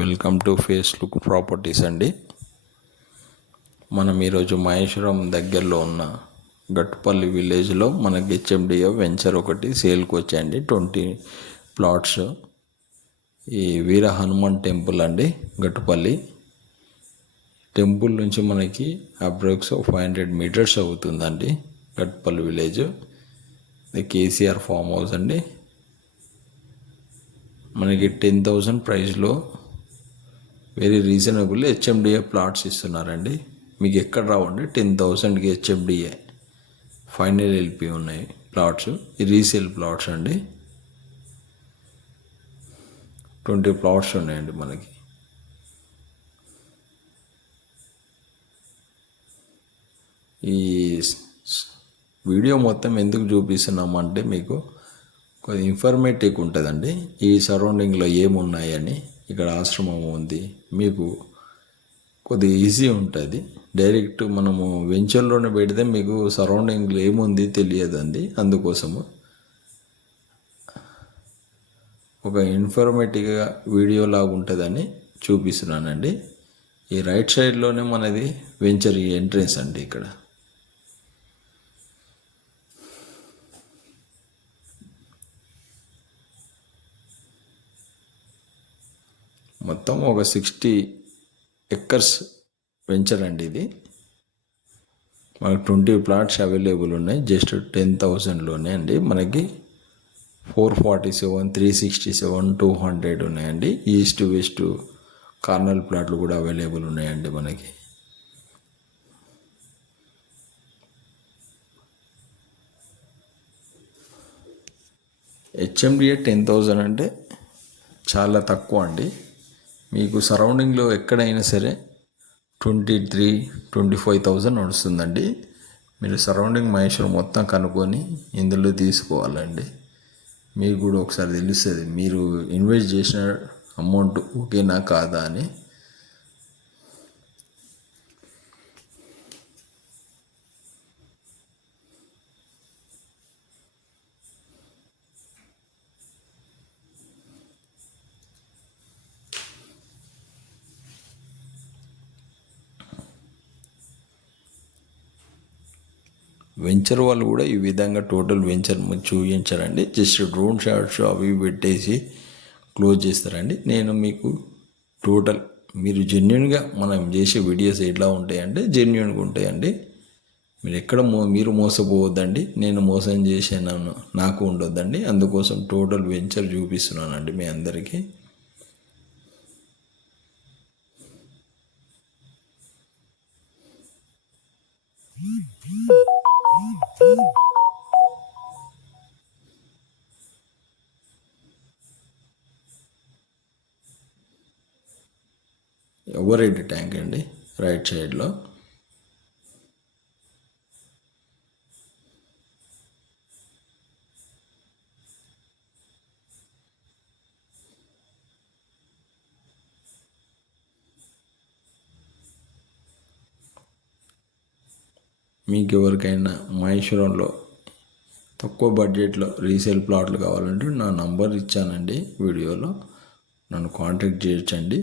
Welcome to face look properties అండి. మనం ఈరోజు మహేశ్వరం దగ్గరలో ఉన్న గట్టుపల్లి విలేజ్లో మనకి హెచ్ఎండిఏ వెంచర్ ఒకటి సేల్కి వచ్చాయండి. 20 ప్లాట్స్. ఈ వీర హనుమాన్ టెంపుల్ అండి, గట్టుపల్లి టెంపుల్ నుంచి మనకి అప్రాక్స్ 500 మీటర్స్ అవుతుందండి. గట్టుపల్లి విలేజ్, ఇది కేసీఆర్ ఫామ్ హౌస్ అండి. మనకి 10,000 ప్రైస్లో వెరీ రీజనబుల్ హెచ్ఎండిఏ ప్లాట్స్ ఇస్తున్నారండి. మీకు ఎక్కడ రావండి 10,000కి హెచ్ఎండిఏ ఫైనల్ ఎల్పి ఉన్నాయి ప్లాట్స్. ఈ రీసేల్ ప్లాట్స్ అండి. 20 ప్లాట్స్ ఉన్నాయండి మనకి. ఈ వీడియో మొత్తం ఎందుకు చూపిస్తున్నామంటే మీకు కొద్దిగా ఇన్ఫర్మేటివ్ ఉంటుందండి. ఈ సరౌండింగ్లో ఏమున్నాయని, ఇక్కడ ఆశ్రమం ఉంది, మీకు కొద్దిగా ఈజీ ఉంటుంది. డైరెక్ట్ మనము వెంచర్లోనే పెడితే మీకు సరౌండింగ్లో ఏముంది తెలియదండి. అందుకోసము ఒక ఇన్ఫర్మేటివ్గా వీడియో లాగా ఉంటుందని చూపిస్తున్నానండి. ఈ రైట్ సైడ్లోనే మనది వెంచర్ ఎంట్రెన్స్ అండి. ఇక్కడ మొత్తం ఒక 60 ఎకర్స్ వెంచర్ అండి ఇది. మనకు 20 ప్లాట్స్ అవైలబుల్ ఉన్నాయి. జస్ట్ 10,000లోనే అండి. మనకి 447, 367, 200 ఉన్నాయండి. ఈస్ట్ వెస్ట్ కార్నర్ ప్లాట్లు కూడా అవైలబుల్ ఉన్నాయండి మనకి. హెచ్ఎండిఏ 10,000 అంటే చాలా తక్కువ అండి. మీకు సరౌండింగ్లో ఎక్కడైనా సరే 23-25,000 నడుస్తుందండి. మీరు సరౌండింగ్ మహేశ్వరం మొత్తం కనుక్కొని ఇందులో తీసుకోవాలండి. మీకు కూడా ఒకసారి తెలుస్తుంది మీరు ఇన్వెస్ట్ చేసిన అమౌంట్ ఓకేనా కాదా అని. వెంచర్ వాళ్ళు కూడా ఈ విధంగా టోటల్ వెంచర్ చూపించారండి. జస్ట్ డ్రోన్ షాట్స్ అవి పెట్టేసి క్లోజ్ చేస్తారండి. నేను మీకు టోటల్ మీరు జెన్యున్గా మనం చేసే వీడియోస్ ఎట్లా ఉంటాయంటే జెన్యున్గా ఉంటాయండి. మీరు ఎక్కడ మీరు మోసపోవద్దండి. నేను మోసం చేసాను నాకు ఉండొద్దండి. అందుకోసం టోటల్ వెంచర్ చూపిస్తున్నానండి మీ అందరికీ. ఓవర్ హెడ్ ట్యాంక్ అండి రైట్ సైడ్లో. మీకు ఎవరికైనా మహేశ్వరంలో తక్కువ బడ్జెట్లో రీసేల్ ప్లాట్లు కావాలంటే నా నంబర్ ఇచ్చానండి వీడియోలో, నన్ను కాంటాక్ట్ చేయొచ్చండి.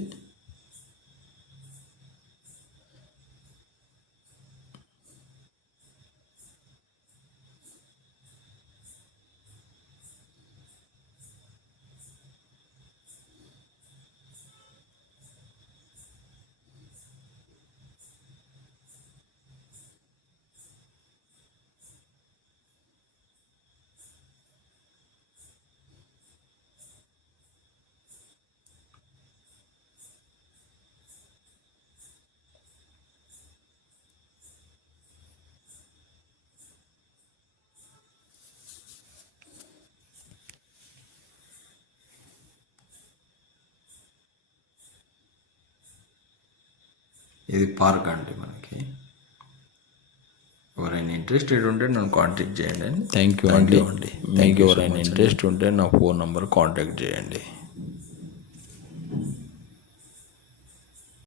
ఇది పార్క్ అండి మనకి. ఎవరైనా ఇంట్రెస్టెడ్ ఉంటే నన్ను కాంటాక్ట్ చేయండి. థ్యాంక్ యూ అండి. మీకు ఎవరైనా ఇంట్రెస్ట్ ఉంటే నా ఫోన్ నెంబర్ కాంటాక్ట్ చేయండి.